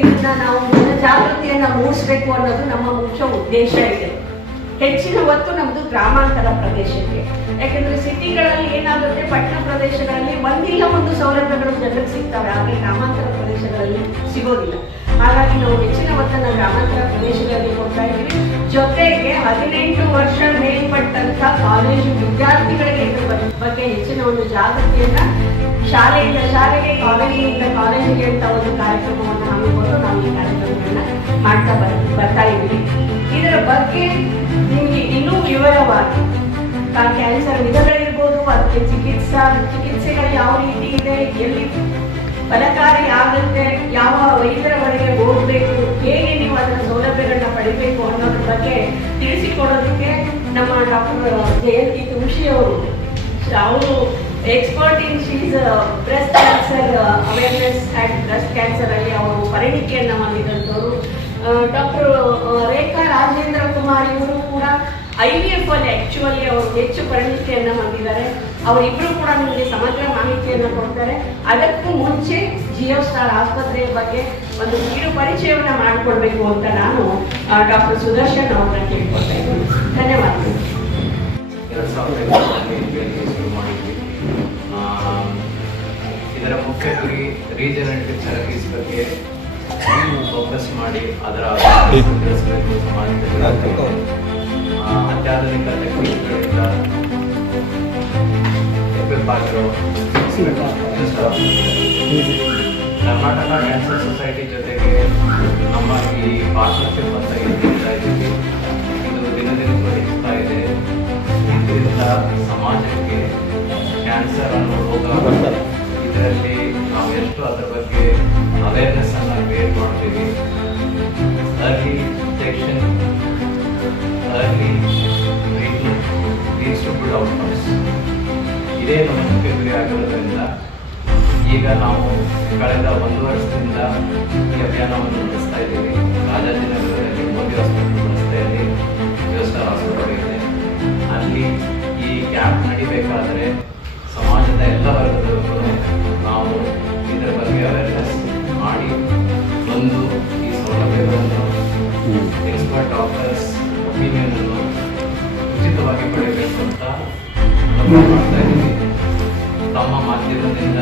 ಇದನ್ನ ನಾವು ಜಾಗೃತಿಯನ್ನ ಮೂಡಿಸ್ಬೇಕು ಅನ್ನೋದು ನಮ್ಮ ಮುಖ್ಯ ಉದ್ದೇಶ ಇದೆ. ಹೆಚ್ಚಿನ ಒತ್ತು ನಮ್ದು ಗ್ರಾಮಾಂತರ ಪ್ರದೇಶಕ್ಕೆ ಯಾಕಂದ್ರೆ ಸಿಟಿಗಳಲ್ಲಿ ಏನಾಗುತ್ತೆ? ಪಟ್ಟಣ ಪ್ರದೇಶಗಳಲ್ಲಿ ಒಂದಿಲ್ಲ ಒಂದು ಸೌಲಭ್ಯಗಳು ಜನರಿಗೆ ಸಿಗ್ತವೆ. ಆದರೆ ಗ್ರಾಮಾಂತರ ಪ್ರದೇಶಗಳಲ್ಲಿ ಸಿಗೋದಿಲ್ಲ. ಹಾಗಾಗಿ ನಾವು ಹೆಚ್ಚಿನ ಒತ್ತನ್ನು ಗ್ರಾಮಾಂತರ ಪ್ರದೇಶಗಳಲ್ಲಿ ಕೊಡ್ತಾ ಇದ್ದೀವಿ. ಜೊತೆಗೆ ಹದಿನೆಂಟು ವರ್ಷ ಮೇಲ್ಪಟ್ಟಂತ ಕಾಲೇಜು ವಿದ್ಯಾರ್ಥಿಗಳಿಗೆ ಬಗ್ಗೆ ಹೆಚ್ಚಿನ ಒಂದು ಜಾಗೃತಿಯನ್ನ ಶಾಲೆಯಿಂದ ಶಾಲೆಗೆ ಕಾಲೇಜಿನಿಂದ ಕಾಲೇಜಿಗೆ ಅಂತ ಒಂದು ಕಾರ್ಯಕ್ರಮವನ್ನು ಹಮ್ಮಿಕೊಂಡು ನಾವು ಈ ಕಾರ್ಯಕ್ರಮಗಳನ್ನ ಮಾಡ್ತಾ ಬರ್, ಬರ್ತಾ ಇದ್ದೀವಿ. ಇದರ ಬಗ್ಗೆ ನಿಮಗೆ ಇನ್ನೂ ವಿವರವಾಗಿ ಕ್ಯಾನ್ಸರ್ ವಿಧಗಳಿರ್ಬೋದು ಅದಕ್ಕೆ ಚಿಕಿತ್ಸಾ, ಚಿಕಿತ್ಸೆಗಳು ಯಾವ ರೀತಿ ಇದೆ, ಎಲ್ಲಿ ಫಲಕಾರಿ ಆಗುತ್ತೆ, ಯಾವ ವೈದ್ಯರವರೆಗೆ ಹೋಗಬೇಕು, ಹೇಗೆ ನೀವು ಅದರ ಸೌಲಭ್ಯಗಳನ್ನ ಪಡಿಬೇಕು ಅನ್ನೋದ್ರ ಬಗ್ಗೆ ತಿಳಿಸಿಕೊಡೋದಕ್ಕೆ ನಮ್ಮ ಡಾಕ್ಟರ್ ಜಯಂತಿ ತುಳಸಿ ಅವರು ಅವರು expert in she's breast cancer awareness and breast ಕ್ಯಾನ್ಸರಲ್ಲಿ ಅವರು ಪರಿಣಿಕೆಯನ್ನು ಮಾಡಿದಂಥವರು. ಡಾಕ್ಟರ್ ರೇಖಾ ರಾಜೇಂದ್ರ ಕುಮಾರ್ ಇವರು ಕೂಡ ಐ ವಿ ಎಫ್ ಅಲ್ಲಿ ಆ್ಯಕ್ಚುಲಿ ಅವರು ಹೆಚ್ಚು ಪರಿಣಿತಿಯನ್ನು ಹೊಂದಿದ್ದಾರೆ. ಅವರಿಬ್ಬರು ಕೂಡ ನಿಮಗೆ ಸಮಗ್ರ ಮಾಹಿತಿಯನ್ನು ಕೊಡ್ತಾರೆ. ಅದಕ್ಕೂ ಮುಂಚೆ ಜಿಯೋ ಸ್ಟಾರ್ ಆಸ್ಪತ್ರೆಯ ಬಗ್ಗೆ ಒಂದು ಕಿರು ಪರಿಚಯವನ್ನು ಮಾಡಿಕೊಡ್ಬೇಕು ಅಂತ ನಾನು ಡಾಕ್ಟರ್ ಸುದರ್ಶನ್ ಅವ್ರನ್ನ ಕೇಳ್ಕೊಳ್ತಾ ಇದ್ದೀನಿ. ಧನ್ಯವಾದಗಳು. ಇದರ ಮುಖ್ಯ ಗುರಿ ರೀಜನರೇಟಿವ್ ಥೆರಪೀಸ್ ಬಗ್ಗೆ ಫೋಕಸ್ ಮಾಡಿ, ಅದರ ಅತ್ಯಾಧುನಿಕ ಕರ್ನಾಟಕ ಕ್ಯಾನ್ಸರ್ ಸೊಸೈಟಿ ಜೊತೆಗೆ ನಮ್ಮ ಈ ಪಾರ್ಟ್ನರ್ಶಿಪ್ ಅಂತ ಇದ್ದೀವಿ ಇದು ದಿನ ದಿನ ಹೆಚ್ಚುತ್ತಾ ಇದೆ. ಇದರಿಂದ ಸಮಾಜಕ್ಕೆ ಕ್ಯಾನ್ಸರ್ ಅನ್ನೋ ರೋಗ ಈಗ ನಾವು ಕಳೆದ ಒಂದು ವರ್ಷದಿಂದ ಈ ಅಭಿಯಾನವನ್ನು ನಡೆಸ್ತಾ ಇದ್ದೀವಿ. ರಾಜಾಜಿನಗರದಲ್ಲಿ ಮೋದಿ ಹಾಸ್ಪಿಟಲ್ ರಸ್ತೆಯಲ್ಲಿ ದೇವಸ್ಥಾನ ಹಾಸ್ಪಿಟಲ್ ಇದೆ ಅಲ್ಲಿ ಈ ಕ್ಯಾಂಪ್ ನಡಿಬೇಕಾದರೆ ಸಮಾಜದ ಎಲ್ಲ ವರ್ಗದವರಿಗೂ ನಾವು ಇದರ ಬಗ್ಗೆ ಅವೇರ್ನೆಸ್ ಮಾಡಿ ಬಂದು ಈ ಸೌಲಭ್ಯಗಳನ್ನು ಎಕ್ಸ್ಪರ್ಟ್ ಡಾಕ್ಟರ್ಸ್ ಒಪಿನಿಯನ್ ಅನ್ನು ಉಚಿತವಾಗಿ ಪಡೆಯಬೇಕು ಅಂತ ಮಾಡ್ತಾ ಇದ್ದೀವಿ ತಮ್ಮ ಮಾಧ್ಯಮದಿಂದ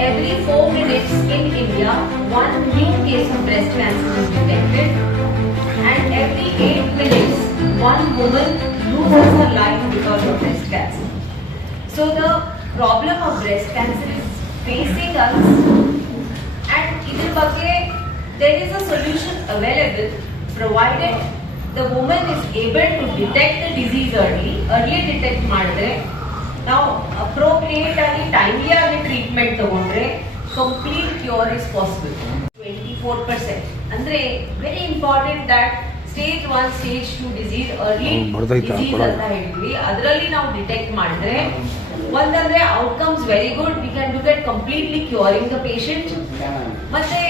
Every four minutes in India, one new case of breast cancer is detected, and every eight minutes, one woman loses her life because of breast cancer. So the problem of breast cancer is facing us and ಇದ್ರ ಬಗ್ಗೆ there is a solution available provided the woman is able to detect the disease early, early detect ಮಾಡಿದ್ರೆ ನಾವು appropriate ಆಗಿ timely ಆಗಿ treatment ತಗೊಂಡ್ರೆ complete cure is possible twenty four percent ಅಂದ್ರೆ very important that stage one stage two disease early? Disease ಅಂತ ಹೇಳಿದ್ವಿ. ಅದರಲ್ಲಿ ನಾವು ಡಿಟೆಕ್ಟ್ ಮಾಡಿದ್ರೆ ಒಂದಂದ್ರೆ outcomes very good we can do that completely curing the patient ಮತ್ತೆ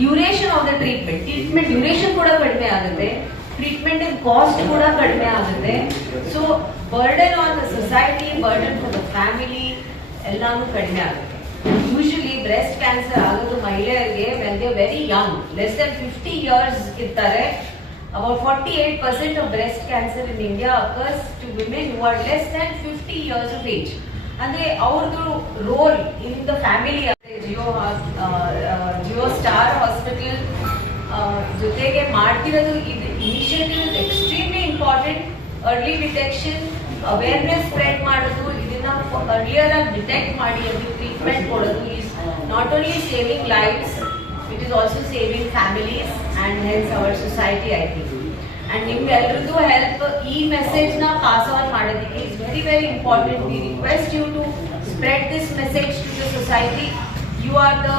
duration of the treatment treatment duration ಕೂಡ ಕಡಿಮೆ ಆಗುತ್ತೆ. ಟ್ರೀಟ್ಮೆಂಟ್ ಕಾಸ್ಟ್ ಕೂಡ ಕಡಿಮೆ ಆಗುತ್ತೆ. So burden on the society burden for the family ಎಲ್ಲಾನು ಕಡಿಮೆ ಆಗುತ್ತೆ. ಯೂಶಲಿ ಬ್ರೆಸ್ಟ್ ಕ್ಯಾನ್ಸರ್ ಆಗೋದು ಮಹಿಳೆಯರಿಗೆ very young less than fifty years ಇರ್ತಾರೆ. About 48% of breast cancer in India occurs to women who are less than 50 years of age. ಅಂದ್ರೆ ಅವ್ರದ್ದು role in the family Jio Jio star hospital ಜೊತೆಗೆ ಮಾಡ್ತಿರೋದು ಇದು initiative extremely important early detection awareness spread ಮಾಡೋದು, ಇದನ್ನ earlier ಆಗಿ detect ಮಾಡಿ ಅದಕ್ಕೆ ಟ್ರೀಟ್ಮೆಂಟ್ ಕೊಡೋದು is not only saving lives is also saving families and helps our society I think and ನಿಮ್ಗೆಲ್ರದ್ದು help ಈ ಮೆಸೇಜ್ನ ಪಾಸ್ ಆನ್ ಮಾಡೋದಕ್ಕೆ is very very important we request you to spread this message to the society you are the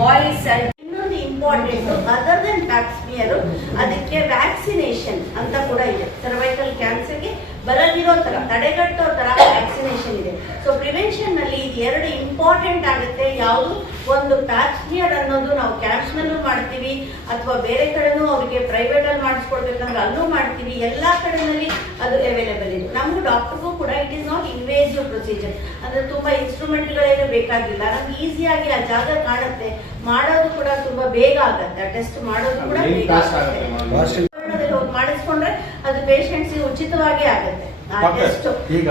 voice and ಇನ್ನೊಂದು important other then pap smear ಅದಕ್ಕೆ vaccination ಅಂತ ಕೂಡ ಇದೆ. Cervical ಕ್ಯಾನ್ಸರ್ಗೆ ಬರದಿರೋ ತರ ತಡೆಗಟ್ಟೋ ತರ ವ್ಯಾಕ್ಸಿನೇಷನ್ ಇದೆ. ಸೊ ಪ್ರಿವೆನ್ಷನ್ನಲ್ಲಿ ಇದು ಎರಡು ಇಂಪಾರ್ಟೆಂಟ್ ಆಗುತ್ತೆ. ಯಾವುದು? ಒಂದು ಪ್ಯಾಕ್ಸ್ಮಿಯರ್ ಅನ್ನೋದು ನಾವು ಕ್ಯಾಂಪ್ಸ್ ನಲ್ಲೂ ಮಾಡ್ತೀವಿ ಅಥವಾ ಬೇರೆ ಕಡೆನೂ ಅವರಿಗೆ ಪ್ರೈವೇಟ್ ಅಲ್ಲಿ ಮಾಡಿಸ್ಕೊಡ್ಬೇಕಂದ್ರೆ ಅಲ್ಲೂ ಮಾಡ್ತೀವಿ. ಎಲ್ಲಾ ಕಡೆನಲ್ಲಿ ಅದು ಅವೈಲೇಬಲ್ ಇದೆ. ನಮಗೂ ಡಾಕ್ಟರ್ಗೂ ಕೂಡ it is not invasive procedure ಅಂದ್ರೆ ತುಂಬಾ ಇನ್ಸ್ಟ್ರೂಮೆಂಟ್ಗಳೇನು ಬೇಕಾಗಿಲ್ಲ. ನಮ್ಗೆ ಈಸಿಯಾಗಿ ಆ ಜಾಗ ಕಾಣುತ್ತೆ. ಮಾಡೋದು ಕೂಡ ತುಂಬಾ ಬೇಗ ಆಗತ್ತೆ. ಟೆಸ್ಟ್ ಮಾಡೋದು ಕೂಡ ಬೇಗ ಆಗುತ್ತೆ ಆಗುತ್ತೆ. ಪೇಷಂಟ್ಸ್ ಉಚಿತವಾಗಿ ಆಗುತ್ತೆ. ಈಗ